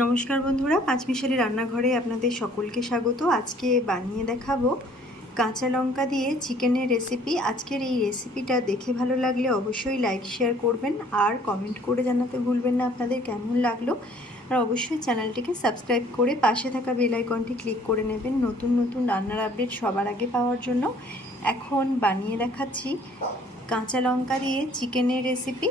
নমস্কার বন্ধুরা, পাঁচমিশালি রান্নাঘরে আপনাদের সকলকে স্বাগত। আজকে বানিয়ে দেখাবো কাঁচা লঙ্কা দিয়ে চিকেনের রেসিপি আজকের এই রেসিপিটা দেখে ভালো লাগলে অবশ্যই লাইক শেয়ার করবেন আর কমেন্ট করে জানাতে ভুলবেন না আপনাদের কেমন লাগল। আর অবশ্যই চ্যানেলটিকে সাবস্ক্রাইব করে পাশে থাকা বেল আইকনটি ক্লিক করে নেবেন নতুন নতুন রান্নার আপডেট সবার আগে পাওয়ার জন্য। এখন বানিয়ে দেখাচ্ছি কাঁচা লঙ্কা দিয়ে চিকেনের রেসিপি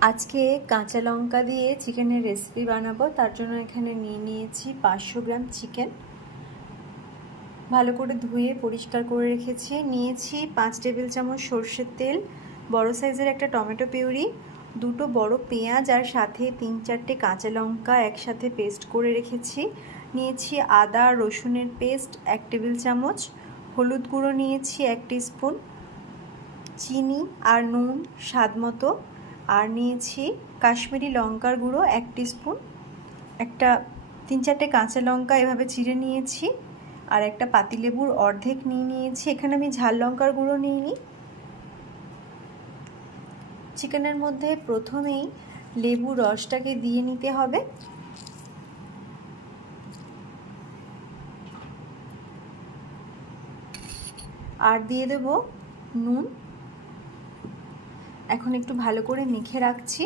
আজকে কাঁচা লঙ্কা দিয়ে চিকেনের রেসিপি বানাবো। তার জন্য এখানে নিয়ে নিয়েছি পাঁচশো গ্রাম চিকেন ভালো করে ধুয়ে পরিষ্কার করে রেখেছি। নিয়েছি পাঁচ টেবিল চামচ সর্ষের তেল, বড় সাইজের একটা টমেটো পিউরি, দুটো বড় পেঁয়াজ আর সাথে তিন চারটে কাঁচা লঙ্কা একসাথে পেস্ট করে রেখেছি। নিয়েছি আদা, রসুনের পেস্ট এক টেবিল চামচ। হলুদ গুঁড়ো নিয়েছি এক স্পুন। চিনি আর নুন স্বাদ মতো। আর নিয়েছি কাশ্মীরি লঙ্কার গুঁড়ো এক স্পুন একটা তিন চারটে কাঁচা লঙ্কা এভাবে চিড়ে নিয়েছি, আর একটা পাতিলেবুর অর্ধেক নিয়ে নিয়েছি। এখানে আমি ঝাল লঙ্কার গুঁড়ো নিইনি। চিকেনের মধ্যে প্রথমেই লেবু রসটাকে দিয়ে নিতে হবে। আর দিয়ে দেব নুন। এখন একটু ভালো করে মেখে রাখছি।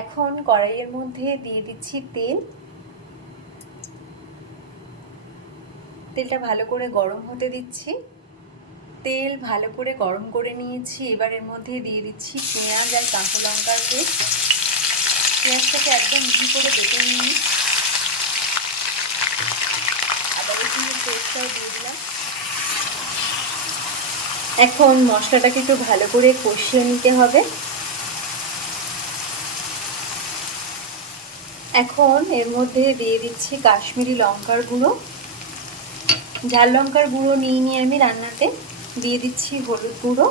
এখন কড়াইয়ের মধ্যে দিয়ে দিচ্ছি তেল। তেলটা ভালো করে গরম হতে দিচ্ছি। তেল ভালো করে গরম করে নিয়েছি। এবার এর মধ্যে দিয়ে দিচ্ছি পেঁয়াজ আর কাঁচা লঙ্কার পেস্ট। পেঁয়াজটাকে একদম মিহি করে বেটে নিই আদা এখন মশলাটাকে একটু ভালো করে কষিয়ে নিতে হবে। এখন এর মধ্যে দিয়ে দিচ্ছি কাশ্মীরি লঙ্কার গুঁড়ো। ঝাল লঙ্কার গুঁড়ো নিয়ে নিয়ে আমি রান্নাতে দিয়ে দিচ্ছি হলুদ গুঁড়ো।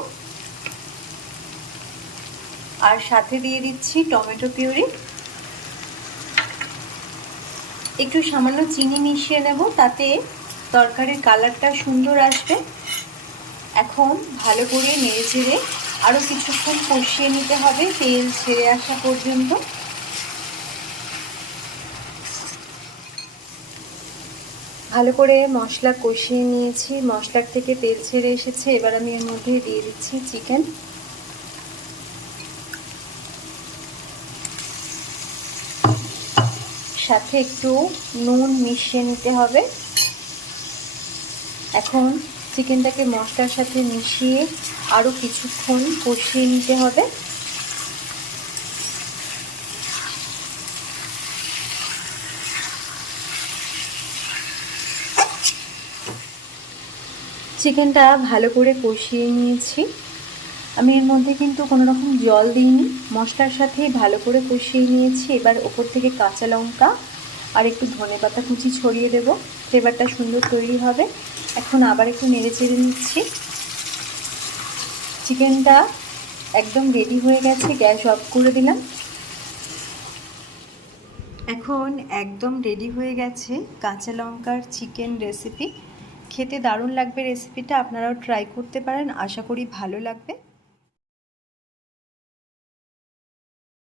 আর সাথে দিয়ে দিচ্ছি টমেটো পিউরি। একটু সামান্য চিনি মিশিয়ে নেব, তাতে তরকারির কালারটা সুন্দর আসবে। এখন ভালো করে নেড়ে চেড়ে আরও কিছুক্ষণ কষিয়ে নিতে হবে, তেল ছেড়ে আসা পর্যন্ত। ভালো করে মশলা কষিয়ে নিয়েছি, মশলার থেকে তেল ছেড়ে এসেছে, এবার আমি এর মধ্যে দিয়ে দিচ্ছি চিকেন। সাথে একটু নুন মিশিয়ে নিতে হবে। এখন চিকেনটাকে মশলার সাথে মিশিয়ে আরও কিছুক্ষণ কষিয়ে নিতে হবে। চিকেনটা ভালো করে কষিয়ে নিয়েছি। আমি এর মধ্যে কিন্তু কোনো রকম জল দিইনি। মশলার সাথেই ভালো করে কষিয়ে নিয়েছি। এবার ওপর থেকে কাঁচা লঙ্কা আর একটু ধনে পাতা কুচি ছড়িয়ে দেব। ফ্লেভারটা সুন্দর তৈরি হবে। এখন আবার একটু নেড়ে চেড়ে নিচ্ছি। চিকেনটা একদম রেডি হয়ে গেছে। গ্যাস অফ করে দিলাম। এখন একদম রেডি হয়ে গেছে কাঁচা লঙ্কার চিকেন রেসিপি খেতে দারুণ লাগবে রেসিপিটা আপনারাও ট্রাই করতে পারেন। আশা করি ভালো লাগবে।